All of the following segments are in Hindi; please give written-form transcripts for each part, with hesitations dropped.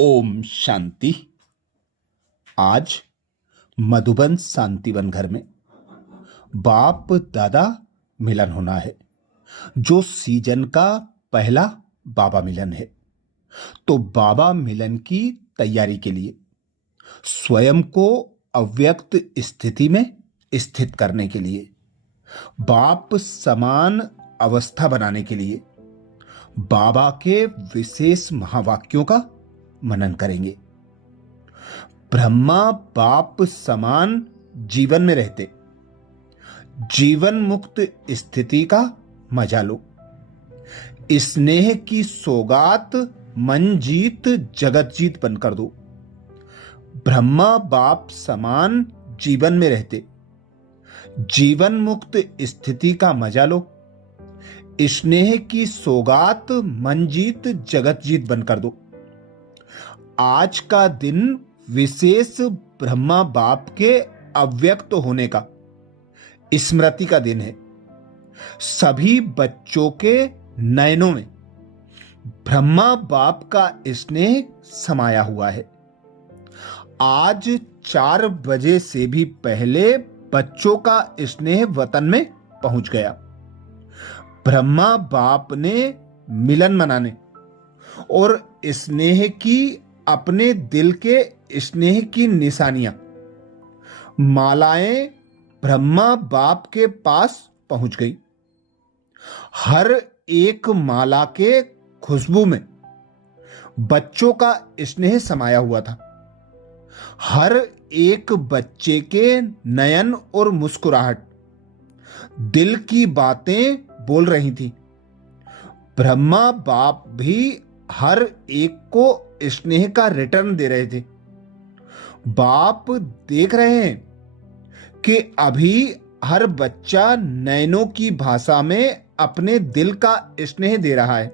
ओम शांति। आज मधुबन शांतिवन घर में बाप दादा मिलन होना है, जो सीजन का पहला बाबा मिलन है। तो बाबा मिलन की तैयारी के लिए स्वयं को अव्यक्त स्थिति में स्थित करने के लिए, बाप समान अवस्था बनाने के लिए बाबा के विशेष महावाक्यों का मनन करेंगे। ब्रह्मा बाप समान जीवन में रहते जीवन मुक्त स्थिति का मजा लो। स्नेह की सौगात मन जीत जगत जीत बनकर दो। ब्रह्मा बाप समान जीवन में रहते जीवन मुक्त स्थिति का मजा लो। स्नेह की सौगात मन जीत जगत जीत बनकर दो। आज का दिन विशेष ब्रह्मा बाप के अव्यक्त होने का स्मृति का दिन है। सभी बच्चों के नयनों में ब्रह्मा बाप का स्नेह समाया हुआ है। आज 4 बजे से भी पहले बच्चों का स्नेह वतन में पहुंच गया। ब्रह्मा बाप ने मिलन मनाने और स्नेह की अपने दिल के स्नेह की निशानियां मालाएं ब्रह्मा बाप के पास पहुंच गई। हर एक माला के खुशबू में बच्चों का स्नेह समाया हुआ था। हर एक बच्चे के नयन और मुस्कुराहट दिल की बातें बोल रही थी। ब्रह्मा बाप भी हर एक को स्नेह का रिटर्न दे रहे थे। बाप देख रहे हैं कि अभी हर बच्चा नयनों की भाषा में अपने दिल का स्नेह दे रहा है,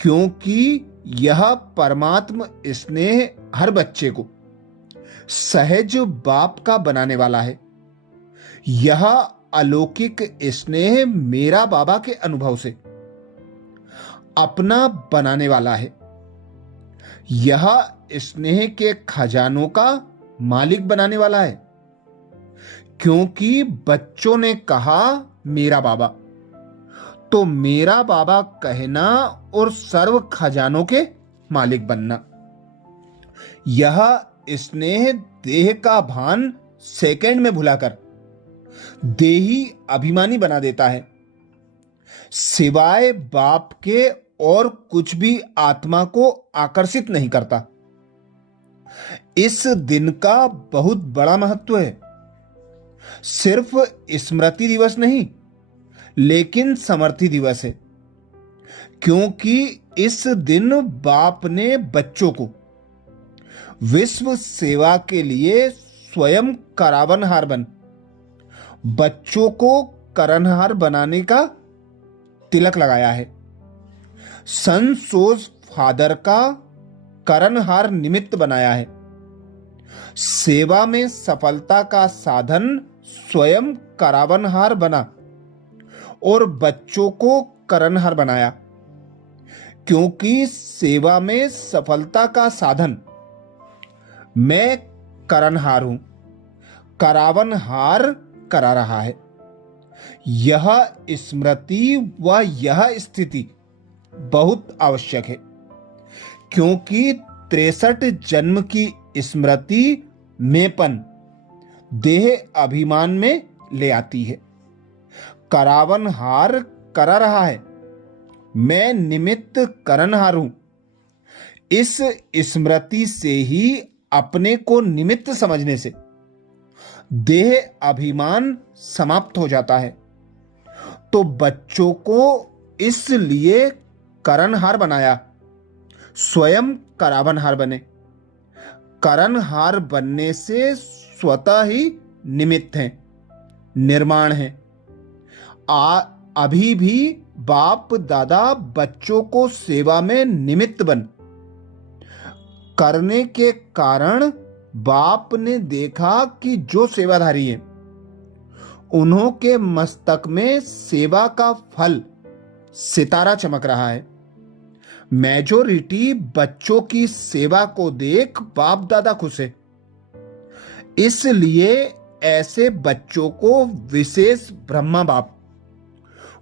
क्योंकि यह परमात्म स्नेह हर बच्चे को सहज बाप का बनाने वाला है। यह अलौकिक स्नेह मेरा बाबा के अनुभव से अपना बनाने वाला है। यह स्नेह के खजानों का मालिक बनाने वाला है, क्योंकि बच्चों ने कहा मेरा बाबा, तो मेरा बाबा कहना और सर्व खजानों के मालिक बनना। यह स्नेह देह का भान सेकंड में भुलाकर देही अभिमानी बना देता है। सिवाय बाप के और कुछ भी आत्मा को आकर्षित नहीं करता। इस दिन का बहुत बड़ा महत्व है। सिर्फ स्मृति दिवस नहीं, लेकिन समर्थि दिवस है, क्योंकि इस दिन बाप ने बच्चों को विश्व सेवा के लिए स्वयं करावनहार बन बच्चों को करनहार बनाने का तिलक लगाया है। सन सोज फादर का करनहार निमित्त बनाया है। सेवा में सफलता का साधन स्वयं करावनहार बना और बच्चों को करनहार बनाया, क्योंकि सेवा में सफलता का साधन मैं करनहार हूं, करावनहार करा रहा है। यह स्मृति व यह स्थिति बहुत आवश्यक है, क्योंकि 63 जन्म की स्मृति मेंपन देह अभिमान में ले आती है। करावनहार करा रहा है, मैं निमित्त करनहार हूं। इस स्मृति से ही अपने को निमित्त समझने से देह अभिमान समाप्त हो जाता है। तो बच्चों को इसलिए करनहार बनाया, स्वयं करावनहार बने। करनहार बनने से स्वतः ही निमित्त हैं, निर्माण है। अभी भी बाप दादा बच्चों को सेवा में निमित्त बन करने के कारण बाप ने देखा कि जो सेवाधारी हैं उन्हों के मस्तक में सेवा का फल सितारा चमक रहा है। मेजोरिटी बच्चों की सेवा को देख बाप दादा खुश है, इसलिए ऐसे बच्चों को विशेष ब्रह्मा बाप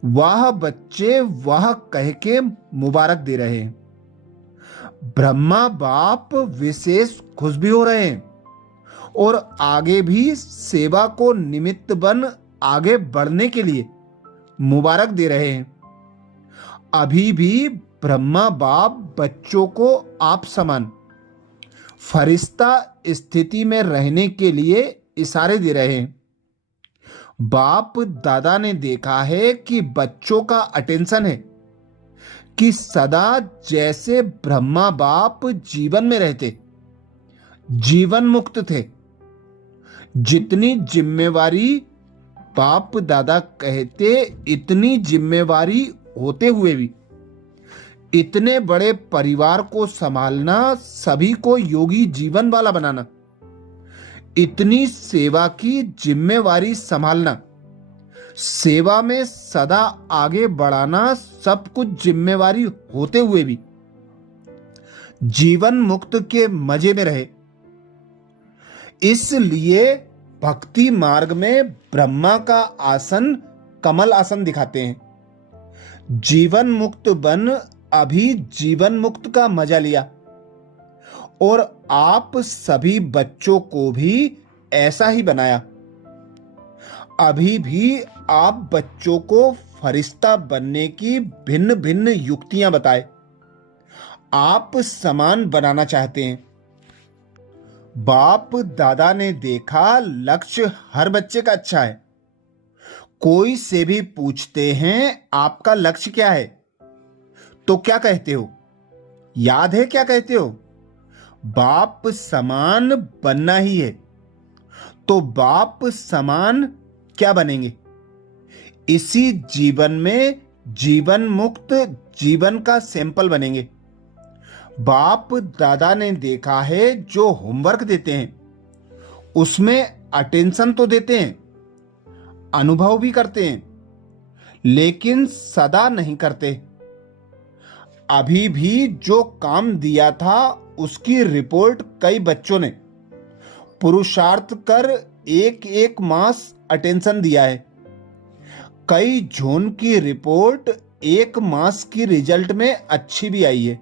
वह बच्चे वह कह के मुबारक दे रहे हैं। ब्रह्मा बाप विशेष खुश भी हो रहे हैं और आगे भी सेवा को निमित्त बन आगे बढ़ने के लिए मुबारक दे रहे हैं। अभी भी ब्रह्मा बाप बच्चों को आप समान फरिश्ता स्थिति में रहने के लिए इशारे दे रहे हैं। बाप दादा ने देखा है कि बच्चों का अटेंशन है कि सदा जैसे ब्रह्मा बाप जीवन में रहते, जीवन मुक्त थे, जितनी जिम्मेवारी बाप दादा कहते इतनी जिम्मेवारी होते हुए भी इतने बड़े परिवार को संभालना, सभी को योगी जीवन वाला बनाना, इतनी सेवा की जिम्मेवारी संभालना, सेवा में सदा आगे बढ़ाना, सब कुछ जिम्मेवारी होते हुए भी जीवन मुक्त के मजे में रहे। इसलिए भक्ति मार्ग में ब्रह्मा का आसन कमल आसन दिखाते हैं। जीवन मुक्त बन अभी जीवन मुक्त का मजा लिया और आप सभी बच्चों को भी ऐसा ही बनाया। अभी भी आप बच्चों को फरिश्ता बनने की भिन्न भिन्न युक्तियां बताए, आप समान बनाना चाहते हैं। बाप दादा ने देखा लक्ष्य हर बच्चे का अच्छा है। कोई से भी पूछते हैं आपका लक्ष्य क्या है, तो क्या कहते हो? याद है क्या कहते हो? बाप समान बनना ही है। तो बाप समान क्या बनेंगे? इसी जीवन में जीवन मुक्त जीवन का सैंपल बनेंगे। बाप दादा ने देखा है जो होमवर्क देते हैं उसमें अटेंशन तो देते हैं, अनुभव भी करते हैं, लेकिन सदा नहीं करते। अभी भी जो काम दिया था उसकी रिपोर्ट कई बच्चों ने पुरुषार्थ कर एक एक मास अटेंशन दिया है। कई जोन की रिपोर्ट एक मास की रिजल्ट में अच्छी भी आई है।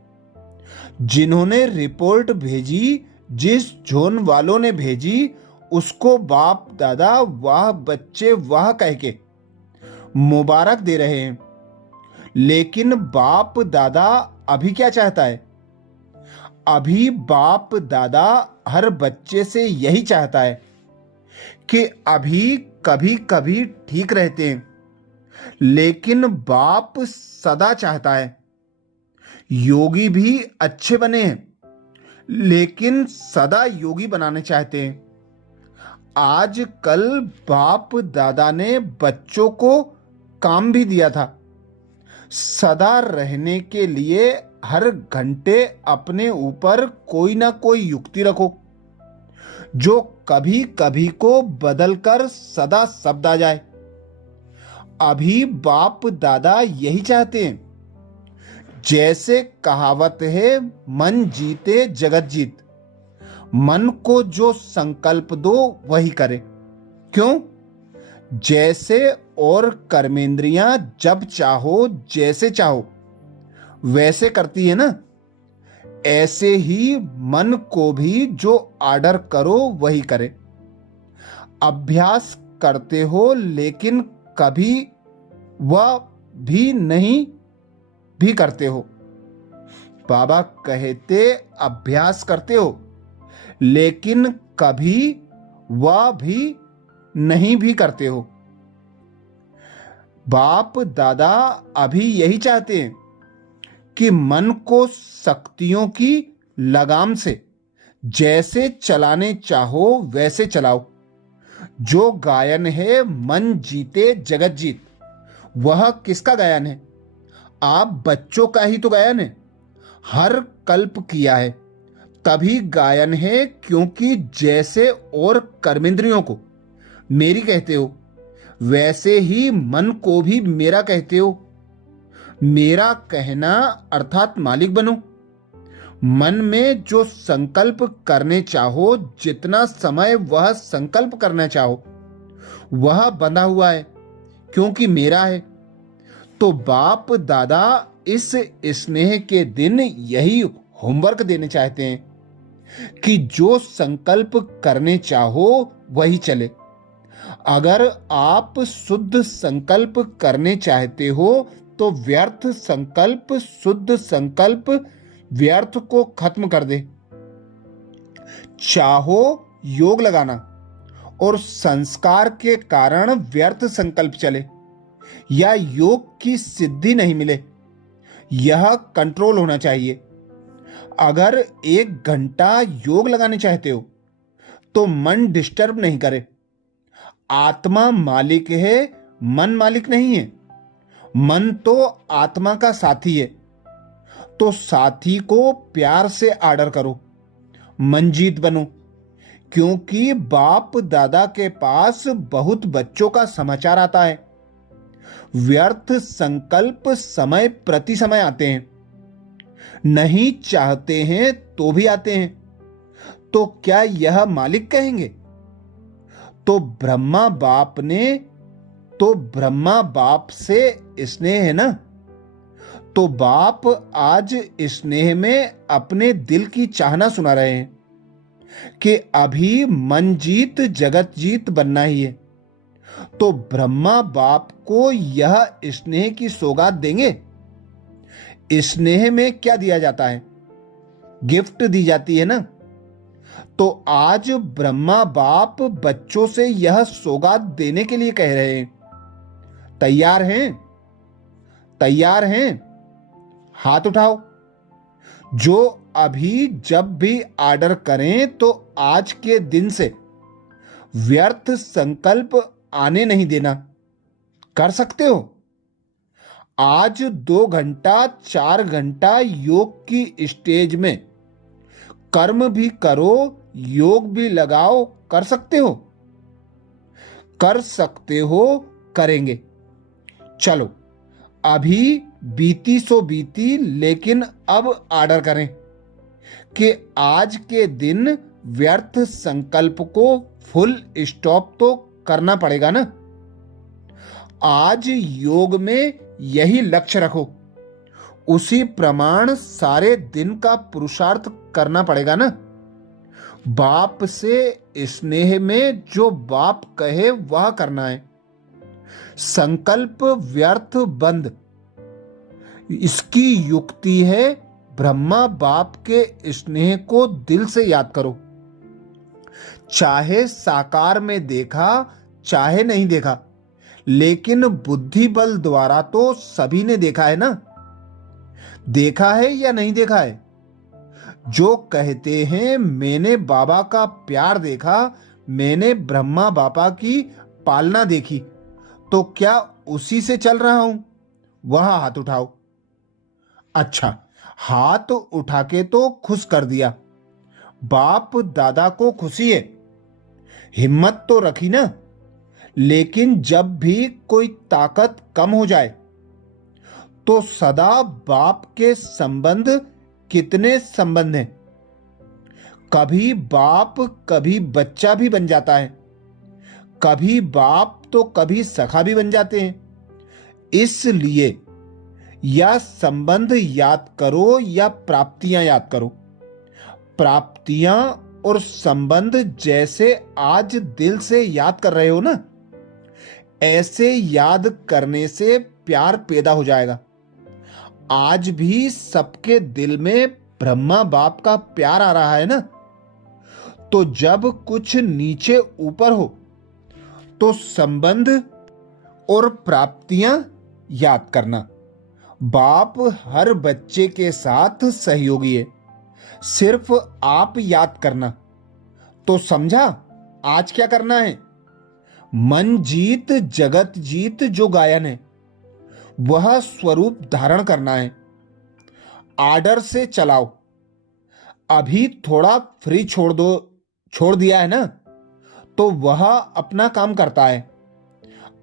जिन्होंने रिपोर्ट भेजी, जिस जोन वालों ने भेजी, उसको बाप दादा वाह बच्चे वाह कह के मुबारक दे रहे हैं। लेकिन बाप दादा अभी क्या चाहता है? अभी बाप दादा हर बच्चे से यही चाहता है कि अभी कभी कभी ठीक रहते हैं, लेकिन बाप सदा चाहता है योगी भी अच्छे बने हैं, लेकिन सदा योगी बनाने चाहते हैं। आज कल बाप दादा ने बच्चों को काम भी दिया था, सदा रहने के लिए हर घंटे अपने ऊपर कोई ना कोई युक्ति रखो जो कभी कभी को बदलकर सदा शब्द आ जाए। अभी बाप दादा यही चाहते हैं। जैसे कहावत है, मन जीते जगत जीत। मन को जो संकल्प दो वही करे। क्यों? जैसे और कर्मेंद्रियां जब चाहो जैसे चाहो वैसे करती है ना, ऐसे ही मन को भी जो आर्डर करो वही करे। अभ्यास करते हो लेकिन कभी वह भी नहीं भी करते हो। बाबा कहते अभ्यास करते हो लेकिन कभी वह भी नहीं भी करते हो। बाप दादा अभी यही चाहते हैं कि मन को शक्तियों की लगाम से जैसे चलाने चाहो वैसे चलाओ। जो गायन है मन जीते जगत जीत, वह किसका गायन है? आप बच्चों का ही तो गायन है। हर कल्प किया है तभी गायन है, क्योंकि जैसे और कर्मेंद्रियों को मेरी कहते हो वैसे ही मन को भी मेरा कहते हो। मेरा कहना अर्थात मालिक बनो। मन में जो संकल्प करने चाहो, जितना समय वह संकल्प करना चाहो, वह बंधा हुआ है क्योंकि मेरा है। तो बाप दादा इस स्नेह के दिन यही होमवर्क देने चाहते हैं कि जो संकल्प करने चाहो वही चले। अगर आप शुद्ध संकल्प करने चाहते हो तो व्यर्थ संकल्प शुद्ध संकल्प व्यर्थ को खत्म कर दे। चाहो योग लगाना और संस्कार के कारण व्यर्थ संकल्प चले या योग की सिद्धि नहीं मिले, यह कंट्रोल होना चाहिए। अगर 1 घंटा योग लगाने चाहते हो तो मन डिस्टर्ब नहीं करे। आत्मा मालिक है, मन मालिक नहीं है। मन तो आत्मा का साथी है, तो साथी को प्यार से आर्डर करो, मंजीत बनो। क्योंकि बाप दादा के पास बहुत बच्चों का समाचार आता है। व्यर्थ संकल्प समय प्रति समय आते हैं, नहीं चाहते हैं तो भी आते हैं। तो क्या यह मालिक कहेंगे? तो ब्रह्मा बाप से स्नेह है ना। तो बाप आज स्नेह में अपने दिल की चाहना सुना रहे हैं कि अभी मन जीत जगत जीत बनना ही है। तो ब्रह्मा बाप को यह स्नेह की सौगात देंगे। स्नेह में क्या दिया जाता है? गिफ्ट दी जाती है ना। तो आज ब्रह्मा बाप बच्चों से यह सौगात देने के लिए कह रहे हैं। तैयार हैं? तैयार हैं? हाथ उठाओ। जो अभी जब भी ऑर्डर करें तो आज के दिन से व्यर्थ संकल्प आने नहीं देना। कर सकते हो? आज 2 घंटा 4 घंटा योग की स्टेज में कर्म भी करो, योग भी लगाओ। कर सकते हो? कर सकते हो, करेंगे। चलो, अभी बीती सो बीती, लेकिन अब ऑर्डर करें कि आज के दिन व्यर्थ संकल्प को फुल स्टॉप तो करना पड़ेगा ना। आज योग में यही लक्ष्य रखो, उसी प्रमाण सारे दिन का पुरुषार्थ करना पड़ेगा ना। बाप से स्नेह में जो बाप कहे वह करना है। संकल्प व्यर्थ बंद, इसकी युक्ति है ब्रह्मा बाप के स्नेह को दिल से याद करो। चाहे साकार में देखा चाहे नहीं देखा, लेकिन बुद्धि बल द्वारा तो सभी ने देखा है ना। देखा है या नहीं देखा है? जो कहते हैं मैंने बाबा का प्यार देखा, मैंने ब्रह्मा बाबा की पालना देखी, तो क्या उसी से चल रहा हूं? वह हाथ उठाओ। अच्छा, हाथ उठा के तो खुश कर दिया। बाप दादा को खुशी है, हिम्मत तो रखी ना। लेकिन जब भी कोई ताकत कम हो जाए तो सदा बाप के संबंध कितने संबंध हैं। कभी बाप कभी बच्चा भी बन जाता है, कभी बाप तो कभी सखा भी बन जाते हैं। इसलिए या संबंध याद करो या प्राप्तियां याद करो। प्राप्तियां और संबंध जैसे आज दिल से याद कर रहे हो ना, ऐसे याद करने से प्यार पैदा हो जाएगा। आज भी सबके दिल में ब्रह्मा बाप का प्यार आ रहा है ना। तो जब कुछ नीचे ऊपर हो तो संबंध और प्राप्तियां याद करना। बाप हर बच्चे के साथ सहयोगी है, सिर्फ आप याद करना। तो समझा आज क्या करना है? मन जीत जगत जीत जो गायन है वह स्वरूप धारण करना है। आर्डर से चलाओ। अभी थोड़ा फ्री छोड़ दिया है ना, तो वह अपना काम करता है।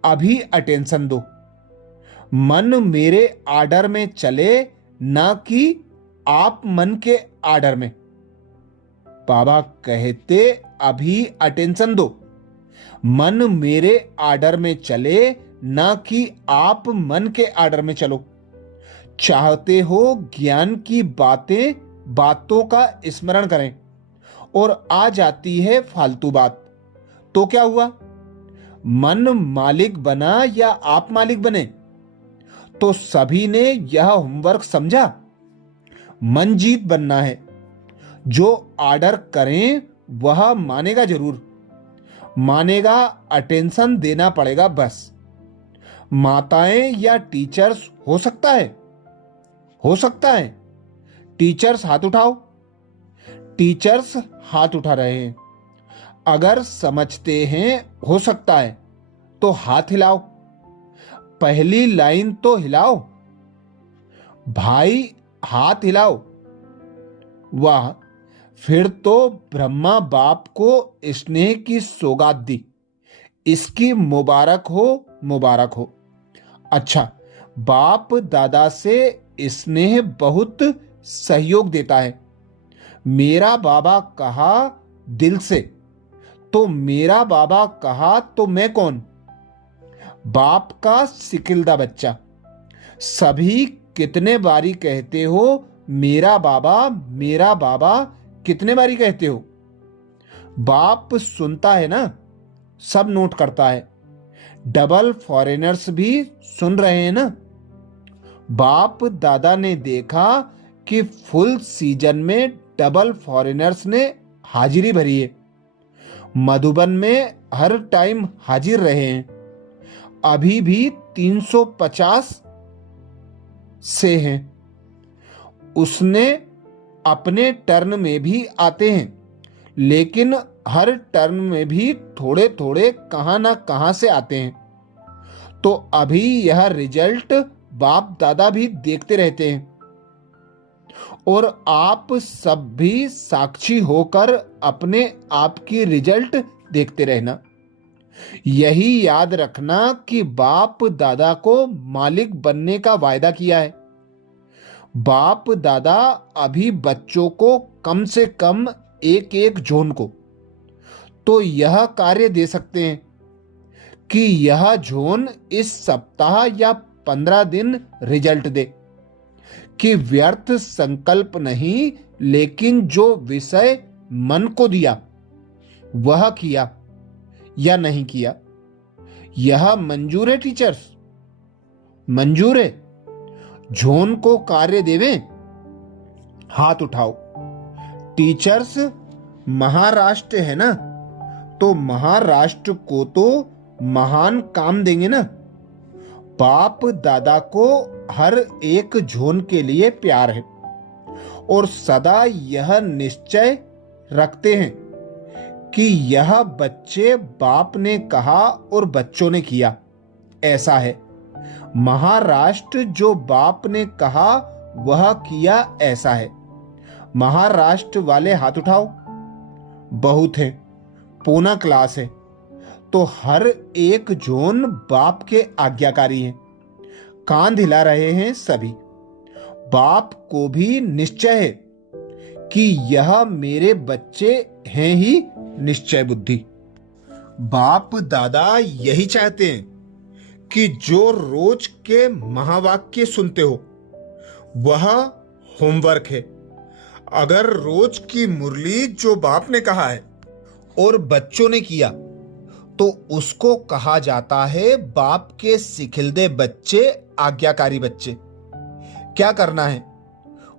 अभी अटेंशन दो। मन मेरे आर्डर में चले, ना कि आप मन के आर्डर में। बाबा कहते, अभी अटेंशन दो। मन मेरे आर्डर में चले, ना कि आप मन के आर्डर में चलो। चाहते हो ज्ञान की बातों का स्मरण करें और आ जाती है फालतू बात, तो क्या हुआ? मन मालिक बना या आप मालिक बने? तो सभी ने यह होमवर्क समझा। मन जीत बनना है। जो ऑर्डर करें वह मानेगा जरूर। मानेगा, अटेंशन देना पड़ेगा बस। माताएं या टीचर्स हो सकता है? हो सकता है। टीचर्स हाथ उठाओ। टीचर्स हाथ उठा रहे हैं। अगर समझते हैं हो सकता है तो हाथ हिलाओ। पहली लाइन तो हिलाओ। भाई हाथ हिलाओ। वाह, फिर तो ब्रह्मा बाप को स्नेह की सौगात दी। इसकी मुबारक हो, मुबारक हो। अच्छा, बाप दादा से स्नेह बहुत सहयोग देता है। मेरा बाबा कहा दिल से, तो मेरा बाबा कहा तो मैं कौन? बाप का सिकिलदा बच्चा। सभी कितने बारी कहते हो मेरा बाबा, मेरा बाबा? कितने बारी कहते हो? बाप सुनता है ना, सब नोट करता है। डबल फॉरेनर्स भी सुन रहे हैं ना। बाप दादा ने देखा कि फुल सीजन में डबल फॉरेनर्स ने हाजिरी भरी है। मधुबन में हर टाइम हाजिर रहे हैं। अभी भी 350 से हैं। उसने अपने टर्न में भी आते हैं, लेकिन हर टर्न में भी थोड़े थोड़े कहां ना कहां से आते हैं। तो अभी यह रिजल्ट बाप दादा भी देखते रहते हैं और आप सब भी साक्षी होकर अपने आप की रिजल्ट देखते रहना। यही याद रखना कि बाप दादा को मालिक बनने का वायदा किया है। बाप दादा अभी बच्चों को कम से कम एक एक जोन को तो यह कार्य दे सकते हैं कि यह जोन इस सप्ताह या 15 दिन रिजल्ट दे। कि व्यर्थ संकल्प नहीं, लेकिन जो विषय मन को दिया वह किया या नहीं किया। यह मंजूर है टीचर्स? मंजूर है? जोन को कार्य देवें? हाथ उठाओ। टीचर्स महाराष्ट्र है ना, तो महाराष्ट्र को तो महान काम देंगे ना। बाप दादा को हर एक जोन के लिए प्यार है और सदा यह निश्चय रखते हैं कि यह बच्चे बाप ने कहा और बच्चों ने किया, ऐसा है। महाराष्ट्र जो बाप ने कहा वह किया, ऐसा है। महाराष्ट्र वाले हाथ उठाओ। बहुत है, पूना क्लास है, तो हर एक जोन बाप के आज्ञाकारी हैं। कान हिला रहे हैं सभी। बाप को भी निश्चय है कि यह मेरे बच्चे हैं ही निश्चय बुद्धि। बाप दादा यही चाहते हैं कि जो रोज के महावाक्य सुनते हो वह होमवर्क है। अगर रोज की मुरली जो बाप ने कहा है और बच्चों ने किया तो उसको कहा जाता है बाप के सिखिलदे बच्चे, आज्ञाकारी बच्चे। क्या करना है?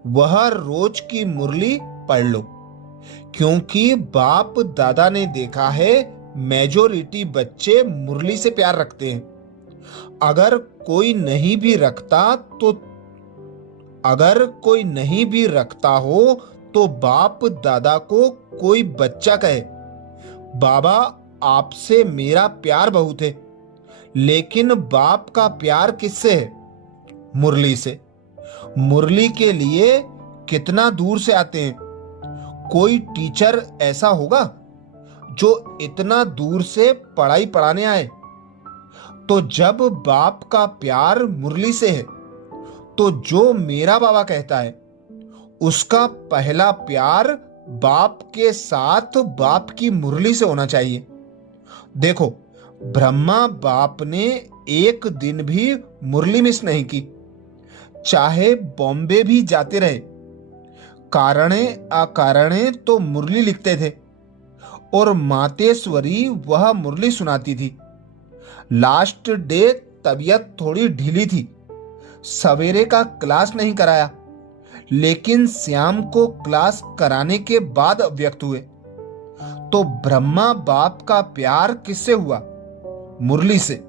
वह रोज की मुरली पढ़ लो, क्योंकि बाप दादा ने देखा है मेजोरिटी बच्चे मुरली से प्यार रखते हैं। अगर कोई नहीं भी रखता हो तो बाप दादा को कोई बच्चा कहे, बाबा आपसे मेरा प्यार बहुत है, लेकिन बाप का प्यार किससे है? मुरली से। मुरली के लिए कितना दूर से आते हैं। कोई टीचर ऐसा होगा जो इतना दूर से पढ़ाई पढ़ाने आए? तो जब बाप का प्यार मुरली से है, तो जो मेरा बाबा कहता है उसका पहला प्यार बाप के साथ बाप की मुरली से होना चाहिए। देखो, ब्रह्मा बाप ने एक दिन भी मुरली मिस नहीं की, चाहे बॉम्बे भी जाते रहे। कारणे अकारणे तो मुरली लिखते थे और मातेश्वरी वह मुरली सुनाती थी। लास्ट डे तबीयत थोड़ी ढीली थी, सवेरे का क्लास नहीं कराया, लेकिन श्याम को क्लास कराने के बाद व्यक्त हुए। तो ब्रह्मा बाप का प्यार किससे हुआ? मुरली से।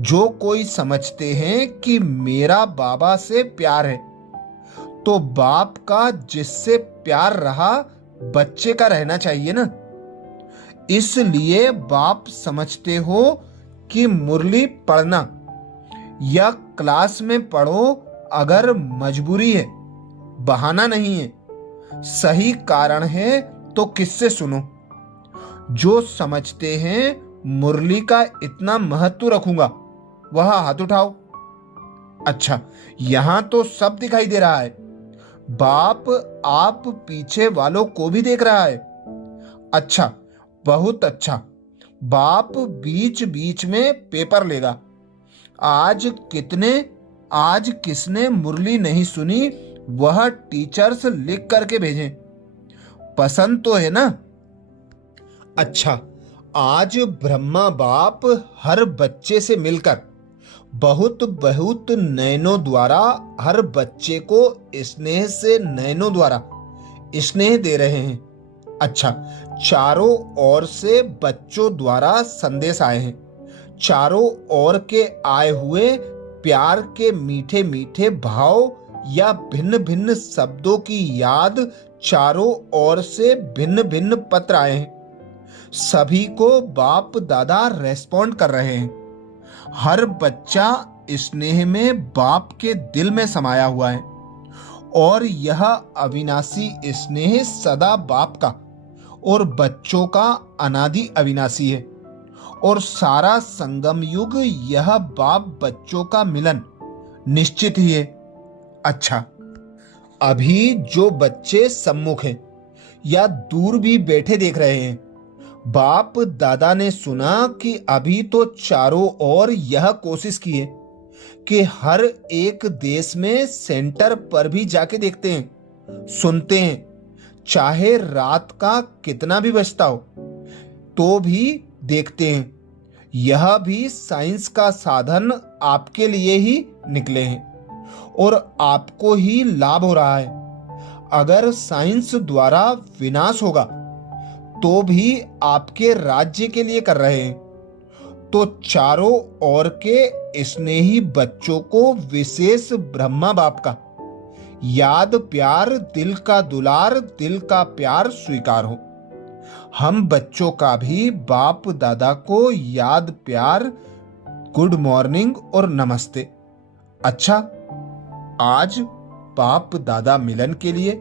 जो कोई समझते हैं कि मेरा बाबा से प्यार है, तो बाप का जिससे प्यार रहा बच्चे का रहना चाहिए ना। इसलिए बाप समझते हो कि मुरली पढ़ना या क्लास में पढ़ो अगर मजबूरी है, बहाना नहीं है, सही कारण है तो किससे सुनो। जो समझते हैं मुरली का इतना महत्व रखूंगा वह हाथ उठाओ। अच्छा, यहां तो सब दिखाई दे रहा है। बाप आप पीछे वालों को भी देख रहा है। अच्छा, बहुत अच्छा। बाप बीच बीच में पेपर लेगा। आज किसने मुरली नहीं सुनी वह टीचर्स लिख करके भेजें। पसंद तो है ना? अच्छा, आज ब्रह्मा बाप हर बच्चे से मिलकर बहुत बहुत नयनों द्वारा हर बच्चे को स्नेह से नयनों द्वारा स्नेह दे रहे हैं। अच्छा, चारों ओर से बच्चों द्वारा संदेश आए हैं। चारों ओर के आए हुए प्यार के मीठे मीठे भाव या भिन्न भिन्न शब्दों की याद, चारों ओर से भिन्न भिन्न पत्र आए हैं। सभी को बाप दादा रेस्पॉन्ड कर रहे हैं। हर बच्चा स्नेह में बाप के दिल में समाया हुआ है और यह अविनाशी स्नेह सदा बाप का और बच्चों का अनादि अविनाशी है और सारा संगम युग यह बाप बच्चों का मिलन निश्चित ही है। अच्छा, अभी जो बच्चे सम्मुख हैं या दूर भी बैठे देख रहे हैं, बाप दादा ने सुना कि अभी तो चारों ओर यह कोशिश की है कि हर एक देश में सेंटर पर भी जाके देखते हैं, सुनते हैं, चाहे रात का कितना भी बजता हो तो भी देखते हैं। यह भी साइंस का साधन आपके लिए ही निकले हैं और आपको ही लाभ हो रहा है। अगर साइंस द्वारा विनाश होगा तो भी आपके राज्य के लिए कर रहे हैं। तो चारों ओर के स्नेही बच्चों को विशेष ब्रह्मा बाप का याद प्यार, दिल का दुलार, दिल का प्यार स्वीकार हो। हम बच्चों का भी बाप दादा को याद प्यार, गुड मॉर्निंग और नमस्ते। अच्छा, आज बाप दादा मिलन के लिए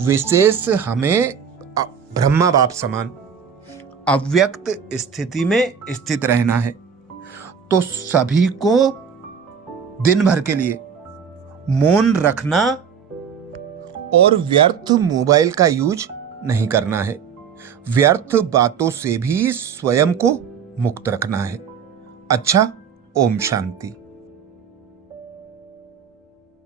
विशेष हमें ब्रह्मा बाप समान अव्यक्त स्थिति में स्थित रहना है। तो सभी को दिन भर के लिए मौन रखना और व्यर्थ मोबाइल का यूज नहीं करना है। व्यर्थ बातों से भी स्वयं को मुक्त रखना है। अच्छा, ओम शांति।